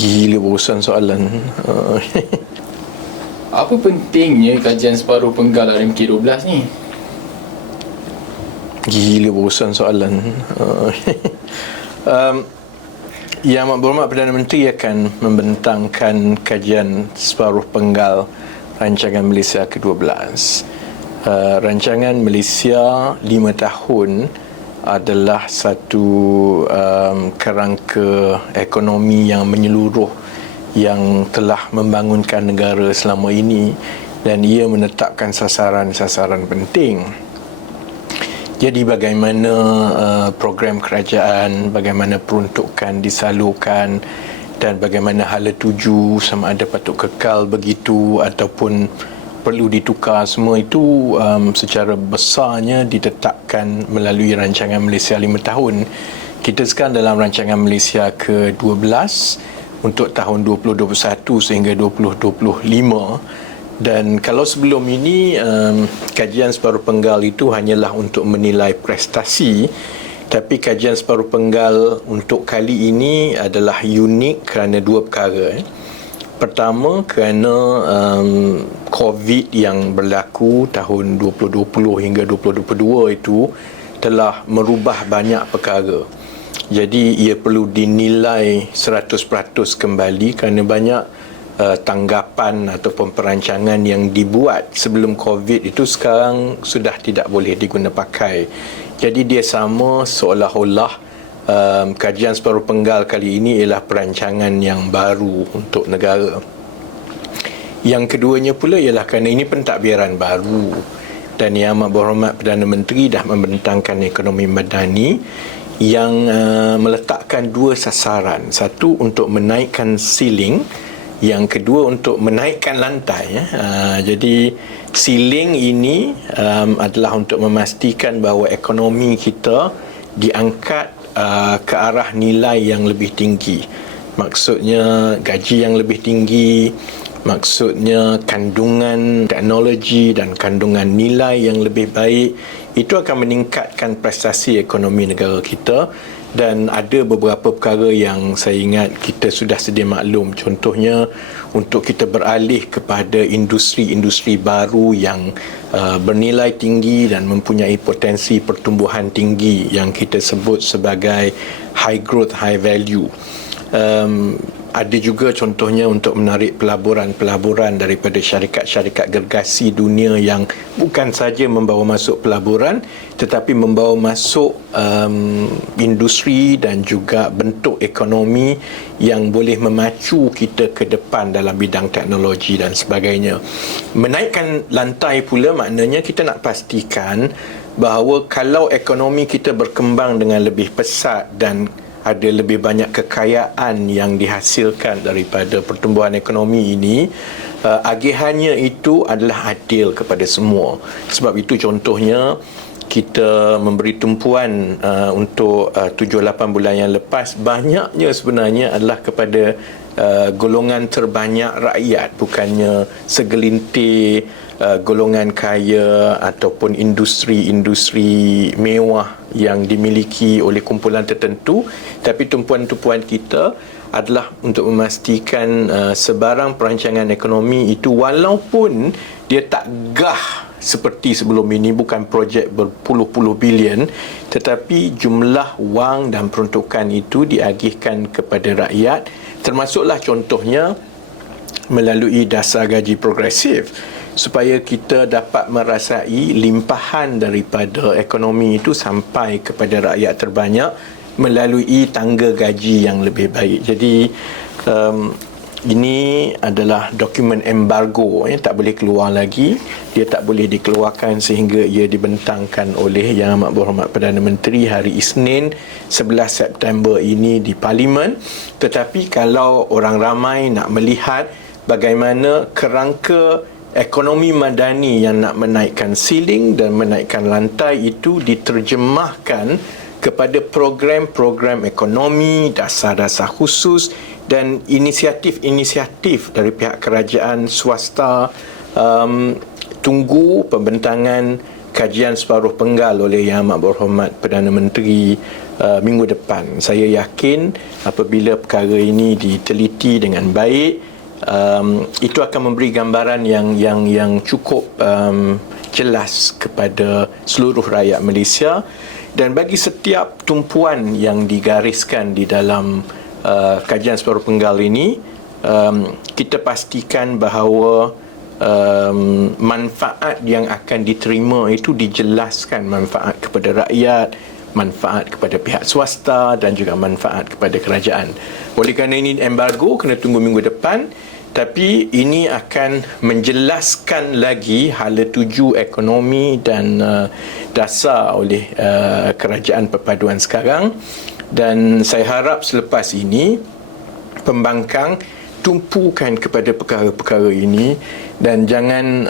Gila bosan soalan. Apa pentingnya kajian separuh penggal RMK12 ni? Gila bosan soalan. Yang Amat Berhormat Perdana Menteri akan membentangkan kajian separuh penggal rancangan Malaysia ke-12. Rancangan Malaysia 5 tahun adalah satu kerangka ekonomi yang menyeluruh yang telah membangunkan negara selama ini, dan ia menetapkan sasaran-sasaran penting. Jadi bagaimana program kerajaan, bagaimana peruntukan disalurkan, dan bagaimana hala tuju, sama ada patut kekal begitu ataupun perlu ditukar, semua itu secara besarnya ditetapkan melalui rancangan Malaysia 5 tahun. Kita sekarang dalam rancangan Malaysia ke-12 untuk tahun 2021 sehingga 2025. Dan kalau sebelum ini kajian separuh penggal itu hanyalah untuk menilai prestasi, tapi kajian separuh penggal untuk kali ini adalah unik kerana dua perkara. Pertama, kerana COVID yang berlaku tahun 2020 hingga 2022 itu telah merubah banyak perkara. Jadi ia perlu dinilai 100% kembali kerana banyak tanggapan ataupun perancangan yang dibuat sebelum COVID itu sekarang sudah tidak boleh diguna pakai. Jadi dia sama seolah-olah kajian separuh penggal kali ini ialah perancangan yang baru untuk negara. Yang keduanya pula ialah kerana ini pentadbiran baru, dan Yang Amat Berhormat Perdana Menteri dah membentangkan ekonomi madani yang meletakkan dua sasaran. Satu untuk menaikkan ceiling, yang kedua untuk menaikkan lantai. Jadi ceiling ini adalah untuk memastikan bahawa ekonomi kita diangkat ke arah nilai yang lebih tinggi. Maksudnya gaji yang lebih tinggi, maksudnya kandungan teknologi dan kandungan nilai yang lebih baik. Itu akan meningkatkan prestasi ekonomi negara kita. Dan ada beberapa perkara yang saya ingat kita sudah sedia maklum. Contohnya untuk kita beralih kepada industri-industri baru yang bernilai tinggi dan mempunyai potensi pertumbuhan tinggi yang kita sebut sebagai high growth, high value. Ada juga contohnya untuk menarik pelaburan-pelaburan daripada syarikat-syarikat gergasi dunia yang bukan saja membawa masuk pelaburan tetapi membawa masuk industri dan juga bentuk ekonomi yang boleh memacu kita ke depan dalam bidang teknologi dan sebagainya. Menaikkan lantai pula maknanya kita nak pastikan bahawa kalau ekonomi kita berkembang dengan lebih pesat dan ada lebih banyak kekayaan yang dihasilkan daripada pertumbuhan ekonomi ini, agihannya itu adalah adil kepada semua. Sebab itu contohnya kita memberi tumpuan untuk 7-8 bulan yang lepas, banyaknya sebenarnya adalah kepada golongan terbanyak rakyat, bukannya segelintir golongan kaya ataupun industri-industri mewah yang dimiliki oleh kumpulan tertentu. Tapi tumpuan-tumpuan kita adalah untuk memastikan sebarang perancangan ekonomi itu, walaupun dia tak gah seperti sebelum ini, bukan projek berpuluh-puluh bilion, tetapi jumlah wang dan peruntukan itu diagihkan kepada rakyat, termasuklah contohnya melalui dasar gaji progresif, supaya kita dapat merasai limpahan daripada ekonomi itu sampai kepada rakyat terbanyak melalui tangga gaji yang lebih baik. Jadi ini adalah dokumen embargo, tak boleh keluar lagi. Dia tak boleh dikeluarkan sehingga ia dibentangkan oleh Yang Amat Berhormat Perdana Menteri hari Isnin 11 September ini di Parlimen. Tetapi kalau orang ramai nak melihat bagaimana kerangka ekonomi madani yang nak menaikkan ceiling dan menaikkan lantai itu diterjemahkan kepada program-program ekonomi, dasar-dasar khusus dan inisiatif-inisiatif dari pihak kerajaan swasta. Tunggu pembentangan kajian separuh penggal oleh Yang Amat Berhormat Perdana Menteri minggu depan. Saya yakin apabila perkara ini diteliti dengan baik, itu akan memberi gambaran yang cukup jelas kepada seluruh rakyat Malaysia, dan bagi setiap tumpuan yang digariskan di dalam kajian separuh penggal ini, kita pastikan bahawa manfaat yang akan diterima itu dijelaskan, manfaat kepada rakyat, manfaat kepada pihak swasta dan juga manfaat kepada kerajaan. Oleh kerana ini embargo kena tunggu minggu depan, tapi ini akan menjelaskan lagi hala tuju ekonomi dan dasar oleh kerajaan perpaduan sekarang. Dan saya harap selepas ini pembangkang tumpukan kepada perkara-perkara ini dan jangan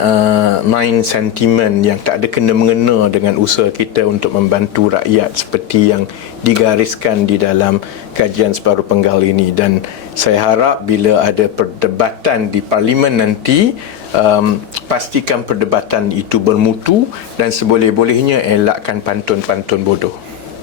main sentimen yang tak ada kena-mengena dengan usaha kita untuk membantu rakyat seperti yang digariskan di dalam kajian separuh penggal ini. Dan saya harap bila ada perdebatan di parlimen nanti, pastikan perdebatan itu bermutu dan seboleh-bolehnya elakkan pantun-pantun bodoh.